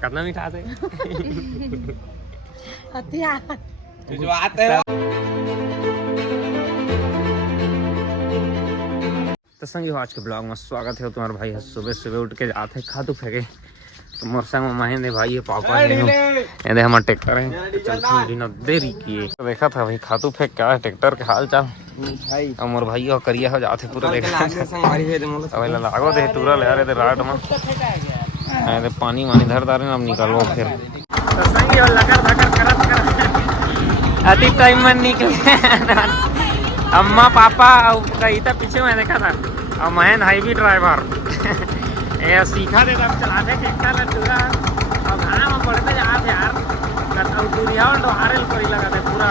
कितना मीठा थे तो संगी हो आज के ब्लॉग में स्वागत है। तुम्हारे भाई सुबह सुबह उठ के आते खातू फेंके तो मोर संग में महेंद्र भाई है, पापा है, ये हमारे ट्रैक्टर है। चलते बिना देरी किए तो देखा था भाई खातू फेंक क्या है ट्रैक्टर के हाल चाल और मोर भाई और करिया हो जाते पूरा देखा लागो थे टूरा ले रहे थे रात में तो पानी वानी धर दारे अब निकालो फिर तो संगी हो लकर धकर करत अति टाइम में निकले अम्मा पापा कहीं था पीछे में देखा था और महेंद्र भाई भी ड्राइवर ये सीखा थे तब चलाते ट्रैक्टर टूरा और घाना में पड़ते जाते यार दुनिया डोहारेल करी लगा थे पूरा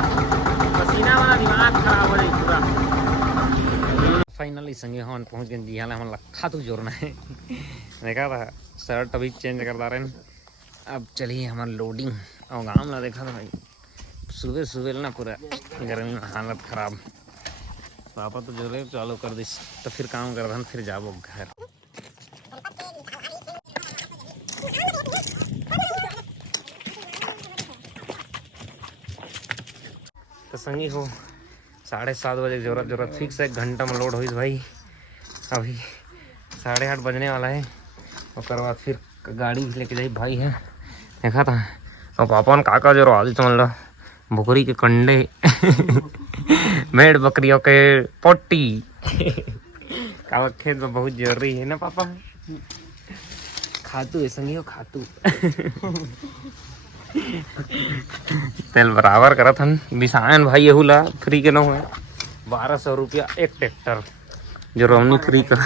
पसीना वाला दिमाग खराब हो जाए पूरा। फाइनली संगे हम पहुंच गए जी हाल हम लखा तो जोड़ना है देखा था शर्ट अभी चेंज कर रहे हैं। अब चलिए हमारा लोडिंग और गाँव ला देखा था भाई सुबह सुबह ना पूरा गर्मी में हालत खराब। पापा तो जो चालू कर दी तो फिर काम कर रहा फिर जाबो घर। तो संगी हो 7:30 बजे जरूरत फिक्स है, 1 घंटा में लोड हुई भाई। अभी 8:30 बजने वाला है और बाद फिर गाड़ी भी लेके जाई भाई है देखा था। और पापा ने काका जो आज समझ लो बकरी के कंडे भेड़ बकरियों के पोटी का खेत में बहुत जरूरी है ना पापा। खातू है संगी हो खातू तेल बराबर करा था बिसायन भाई यहू ला फ्री के न हुए 1200 रुपया एक ट्रैक्टर जो रोमनी फ्री करा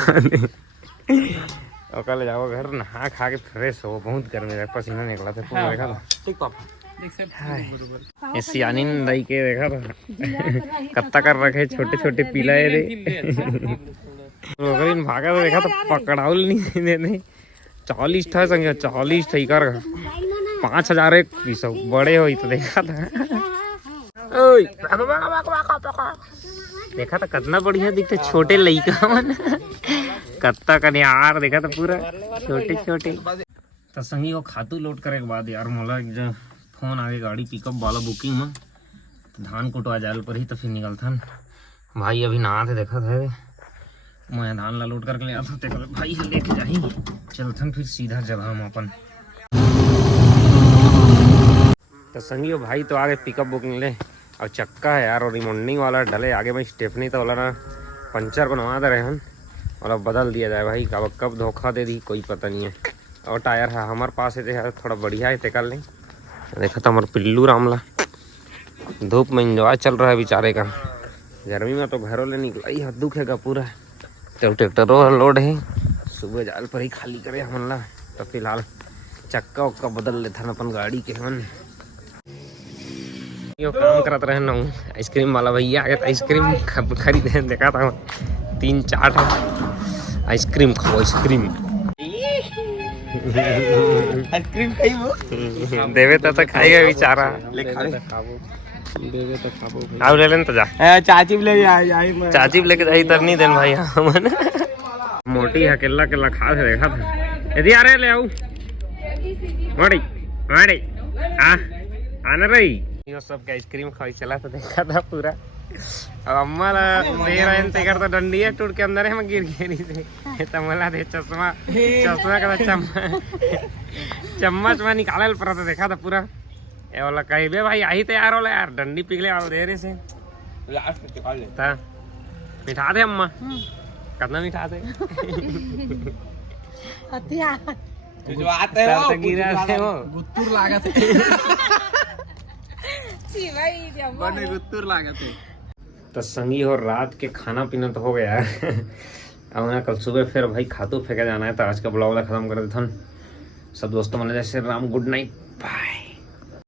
और कल जाओ घर नहा खा के फ्रेश हो। बहुत गर्मी है पसीना निकला था पूरा देखा था। ठीक पापा सियानी दही के देखा था कत्ता कर रखे छोटे छोटे पीला भागा तो देखा था पकड़ाउल नहीं देने 40 था संगे 40 था कर 5000 एक पीस बड़े हो तो देखा था। देखा था कितना बढ़िया दिखते छोटे लइका मन कत्ता का यार देखा था पूरा छोटे छोटे। तो संगी वो खातू लोड करे के बाद यार मोला फोन आगे गाड़ी पिकअप वाला बुकिंग में तो धान कुटवा जाल पर ही तो फिर निकलता भाई अभी नहा थे देखा था मैं धान ला लोड करके ले आता तो भाई लेके जाही चलथन फिर सीधा जगह हम अपन। तो संगी भाई तो आगे पिकअप बुकिंग ले और चक्का है यार और रिमोंडिंग वाला डले आगे में स्टेफनी तो वाला ना पंचर बनवा दे रहे हैं और अब बदल दिया जाए भाई कब धोखा दे दी कोई पता नहीं है। और टायर है हमारे पास है थोड़ा बढ़िया है टेकल नहीं देखा था हमारे पिल्लू रामला धूप में इंजॉय चल रहा है बेचारे का। गर्मी में तो घरों ले निकला ही हद दुखेगा पूरा तो ट्रैक्टरों लोड है सुबह जाल पर ही खाली करे हमला। तो फिलहाल चक्का उक्का बदल लेता अपन गाड़ी के मन यो काम करते रहे ना आइसक्रीम वाला भैया आगे तो आइसक्रीम खरीदे देखा था 3-4 आइसक्रीम खाओ आइसक्रीम आइसक्रीम देवे तो खाएगा बेचारा देवे तो खाबो आओ ले लेन तो जा चाची भी लेके जाई तर नहीं देन भाई हमन मोटी अकेला अकेला खा से देखा था यदि आ रहे ले आऊ मोटी मोटी आने रही यो सब का आइसक्रीम खाई चला तो देखा था पूरा। अब अम्मा दे रहे थे कर तो डंडिया टूट के अंदर में गिर गई थे तो मला दे चश्मा का चम्मच में निकाले पड़ा था देखा था पूरा। ये वाला कही बे भाई आई तो यार वाला यार डंडी पिघले आओ दे रहे से मिठा दे अम्मा कितना मिठा दे गिरा थे वो गुत्तुर लागत तो संगी और रात के खाना पीना तो हो गया है अब ना कल सुबह फिर भाई खातू फेंका जाना है। तो आज का ब्लॉग खत्म कर देता हूँ सब दोस्तों मन जय Shri Ram good night bye.